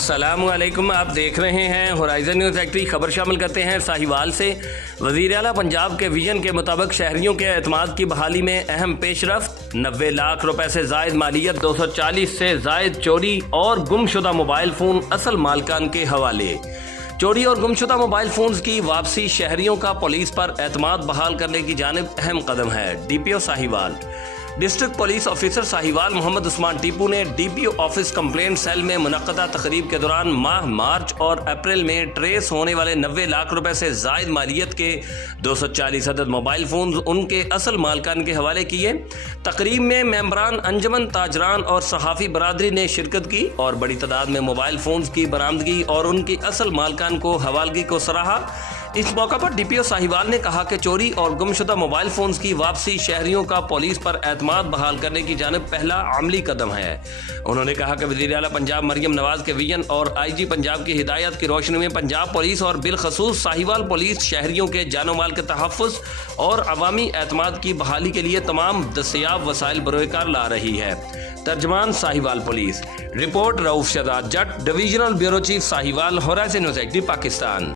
السلام علیکم، آپ دیکھ رہے ہیں ہورائزن نیوز ایکٹری۔ خبر شامل کرتے ہیں ساہیوال سے۔ وزیر اعلیٰ پنجاب کے ویژن کے مطابق شہریوں کے اعتماد کی بحالی میں اہم پیش رفت۔ 90 لاکھ روپے سے زائد مالیت، 240 سے زائد چوری اور گم شدہ موبائل فون اصل مالکان کے حوالے۔ چوری اور گم شدہ موبائل فونز کی واپسی شہریوں کا پولیس پر اعتماد بحال کرنے کی جانب اہم قدم ہے۔ D P O Sahiwal. District police officer Sahiwal Muhammad Usman Tipu نے D P O office complaint cell میں منعقدہ تقریب کے دوران ماہ مارچ اور اپریل میں ٹریس ہونے والے 90 لاکھ روپے سے زائد مالیت کے 240 عدد موبائل فونز ان کے اصل مالکان کے حوالے کیے۔ تقریب میں ممبران انجمن، تاجران اور صحافی برادری نے شرکت کی اور بڑی تعداد میں موبائل فونز کی برآمدگی اور ان کی اصل مالکان کو حوالگی کو سراہا۔ اس موقع پر ڈی پی او ساہیوال نے کہا کہ چوری اور گم شدہ موبائل فونز کی واپسی شہریوں کا پولیس پر اعتماد بحال کرنے کی جانب پہلا عملی قدم ہے۔ انہوں نے کہا کہ وزیر اعلیٰ پنجاب مریم نواز کے ویژن اور آئی جی پنجاب کی ہدایت کی روشنی میں پنجاب پولیس اور بالخصوص ساہیوال پولیس شہریوں کے جان و مال کے تحفظ اور عوامی اعتماد کی بحالی کے لیے تمام دستیاب وسائل بروئے کار لا رہی ہے۔ ترجمان Sahiwal police. Report Rauf Shahzad Jatt, divisional bureau chief Sahiwal, Horizon News ایکٹی، پاکستان۔